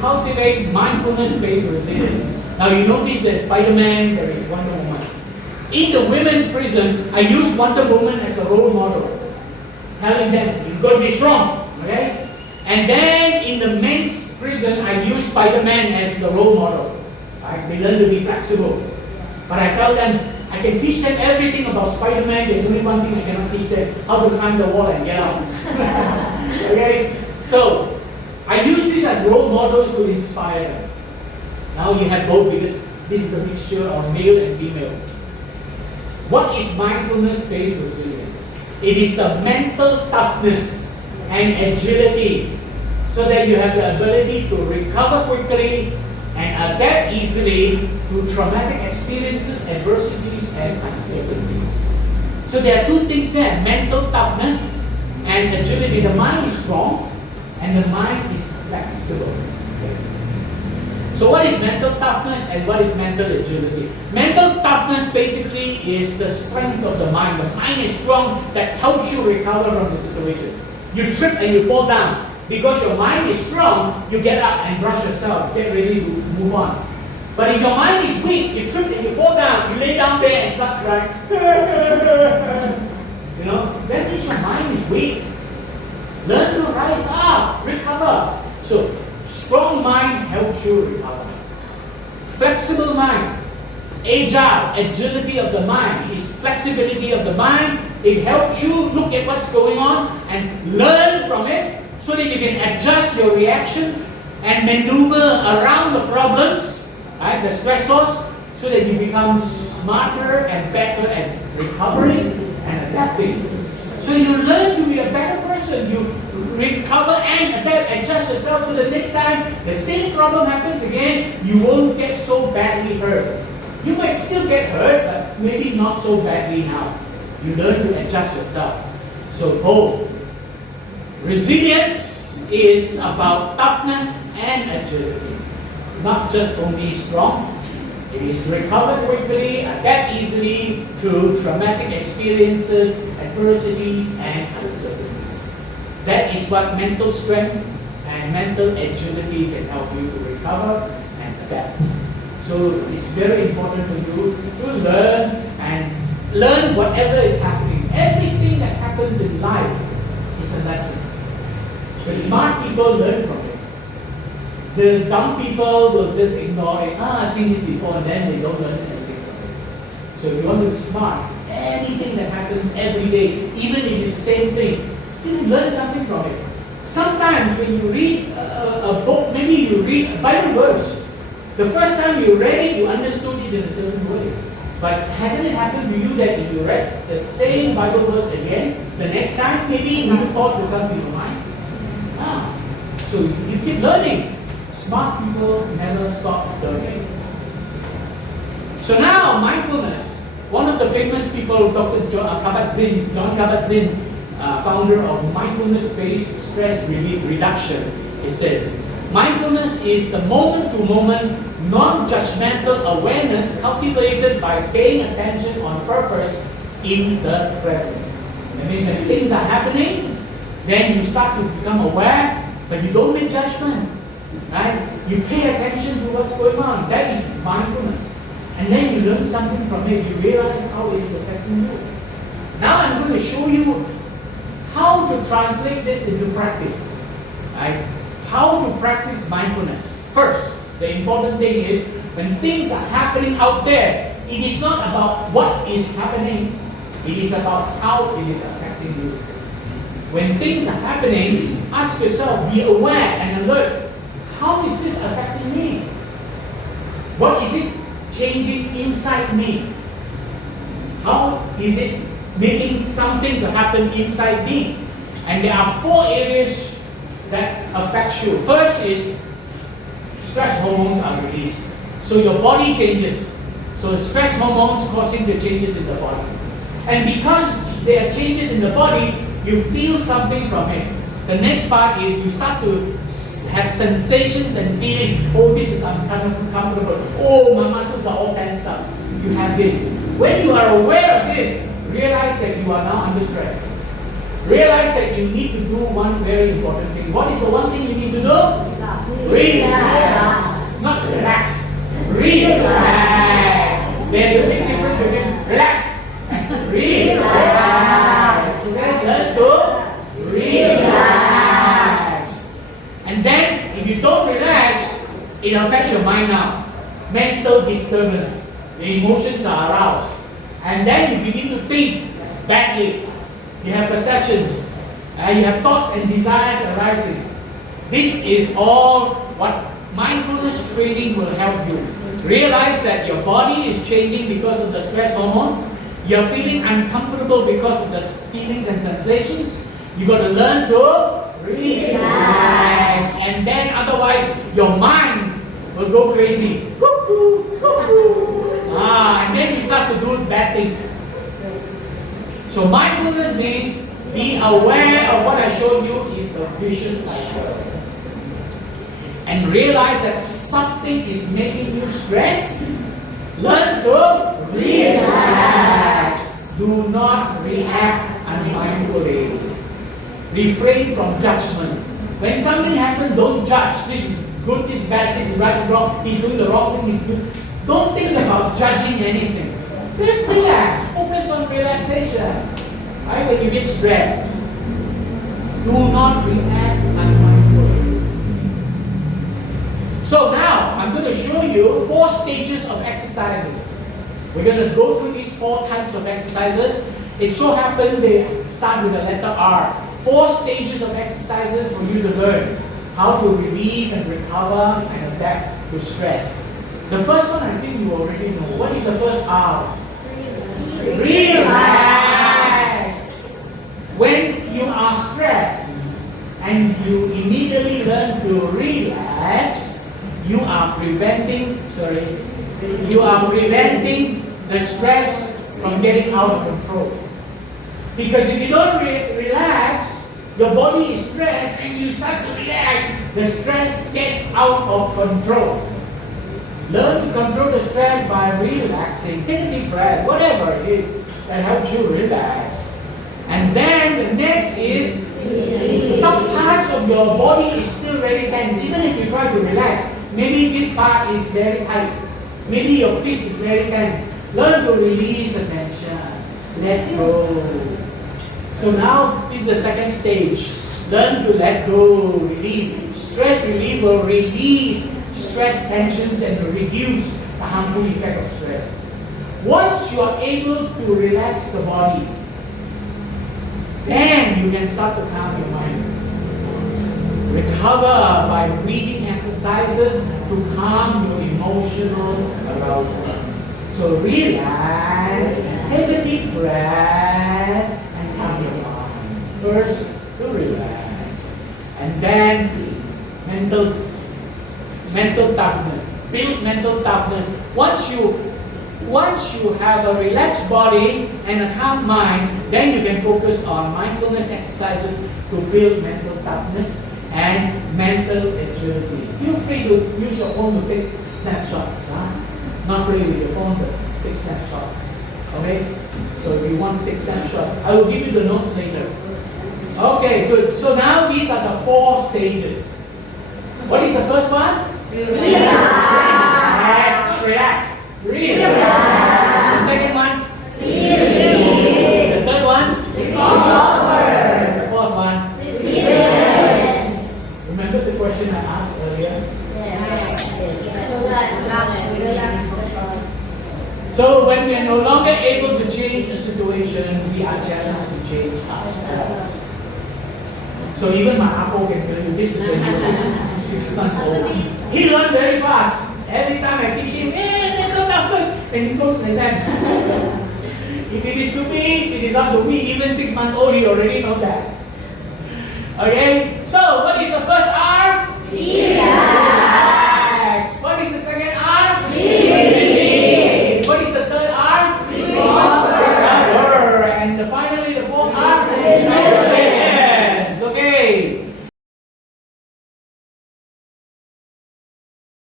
cultivate mindfulness-based resilience. Now you notice there's Spider-Man, there is Wonder Woman. In the women's prison, I use Wonder Woman as a role model, telling them, you've got to be strong, okay? And then in the men's prison, I use Spider-Man as the role model. Right? They learn to be flexible. But I tell them, I can teach them everything about Spider-Man. There's only one thing I cannot teach them, how to climb the wall and get out. Okay? So, I use this as role models to inspire them. Now you have both because this is a mixture of male and female. What is mindfulness-based resilience? It is the mental toughness and agility so that you have the ability to recover quickly and adapt easily to traumatic experiences, adversities, and uncertainties. So there are two things there, mental toughness and agility. The mind is strong and the mind is flexible. So what is mental toughness and what is mental agility? Mental toughness basically is the strength of the mind. The mind is strong that helps you recover from the situation. You trip and you fall down. Because your mind is strong, you get up and brush yourself, get ready to move on. But if your mind is weak, you trip and you fall down, you lay down there and start crying. You know, that means your mind is weak. Learn to rise up, recover. So, strong mind helps you recover. Flexible mind, agile, agility of the mind, is flexibility of the mind. It helps you look at what's going on and learn from it so that you can adjust your reaction and maneuver around the problems, right, the stressors, so that you become smarter and better at recovering and adapting. So you learn to be a better person. You recover and adapt, adjust yourself so that next time the same problem happens again, you won't get so badly hurt. You might still get hurt, but maybe not so badly now. You learn to adjust yourself. So both. Resilience is about toughness and agility. Not just only strong. It is recover quickly, adapt easily to traumatic experiences, adversities, and uncertainties. That is what mental strength and mental agility can help you to recover and adapt. So it's very important for you to learn whatever is happening. Everything that happens in life is a lesson. The smart people learn from it. The dumb people will just ignore it. I've seen this before, and then they don't learn anything from it. So if you want to be smart, anything that happens every day, even if it's the same thing, you learn something from it. Sometimes when you read a book, maybe you read a Bible verse. The first time you read it, you understood it in a certain way. But hasn't it happened to you that if you read the same Bible verse again, the next time maybe new thoughts will come to your mind? So you keep learning. Smart people never stop learning. So now, mindfulness. One of the famous people, Dr. John Kabat-Zinn, founder of mindfulness-based stress relief reduction, he says, mindfulness is the moment-to-moment, non-judgmental awareness cultivated by paying attention on purpose in the present. That means when things are happening, then you start to become aware, but you don't make judgment. Right? You pay attention to what's going on. That is mindfulness. And then you learn something from it. You realize how it is affecting you. Now I'm going to show you how to translate this into practice. Right? How to practice mindfulness. First, the important thing is when things are happening out there, it is not about what is happening. It is about how it is affecting you. When things are happening, ask yourself, be aware and alert. How is this affecting me? What is it changing inside me? How is it making something to happen inside me? And there are 4 areas that affect you. First is stress hormones are released. So your body changes. So stress hormones causing the changes in the body. And because there are changes in the body, you feel something from it. The next part is you start to have sensations and feeling, oh, this is uncomfortable. Oh, my muscles are all tensed up. You have this. When you are aware of this, realize that you are now under stress. realize that you need to do one very important thing. What is the one thing you need to do? Relax. Not relax. Relax. There's a big difference between relax and relax. Then learn to relax. And then, if you don't relax, it affects your mind now. Mental disturbance. The emotions are aroused. And then you begin to think badly. You have perceptions. You have thoughts and desires arising. This is all what mindfulness training will help you. Realize that your body is changing because of the stress hormone. You're feeling uncomfortable because of the feelings and sensations. You got to learn to relax. And then otherwise your mind will go crazy. And then you start to do bad things. So mindfulness means be aware of what I showed you is the vicious cycle. And realize that something is making you stressed. Learn to relax. Do not react unmindfully. Refrain from judgment. When something happens, don't judge. This is good, this is bad, this is right and wrong. He's doing the wrong thing, he's doing. Don't think about judging anything. Just relax. Focus on relaxation. Right? When you get stressed, do not react unmindfully. So now, I'm going to show you 4 stages of exercises. We're going to go through these 4 types of exercises. It so happens they start with the letter R. 4 stages of exercises for you to learn how to relieve and recover and adapt to stress. The first one I think you already know. What is the first R? Relax. When you are stressed and you immediately learn to relax, you are preventing the stress from getting out of control. Because if you don't relax, your body is stressed and you start to react, the stress gets out of control. Learn to control the stress by relaxing. Take a deep breath, whatever it is that helps you relax. And then the next is some parts of your body is still very tense. Even if you try to relax, maybe this part is very tight. Maybe your fist is very tense. Learn to release the tension. Let go. So now this is the second stage. Learn to let go, relieve. Stress relief will release stress tensions and reduce the harmful effect of stress. Once you are able to relax the body, then you can start to calm your mind. Recover by breathing exercises to calm your emotional arousal. So relax, take a deep breath, and calm your mind. First, to relax. And then mental toughness. Build mental toughness. Once you have a relaxed body and a calm mind, then you can focus on mindfulness exercises to build mental toughness and mental agility. Feel free to use your phone to take snapshots. Not play with your phone, but take snapshots. Okay? So if you want to take snapshots, I will give you the notes later. Okay, good. So now these are the 4 stages. What is the first one? Relax. Relax. Relax. The second one? Relieve. The third one? Recover. The fourth one? Resist. Remember the question I asked earlier? Yes. So when we are no longer able to change a situation, we are challenged to change ourselves. So even my Apple can tell you this when he was 6 months old. He learned very fast. Every time I teach him, mental toughness, and he goes like that. If it is to me, it is up to me. Even 6 months old, he already knows that. Okay? So, what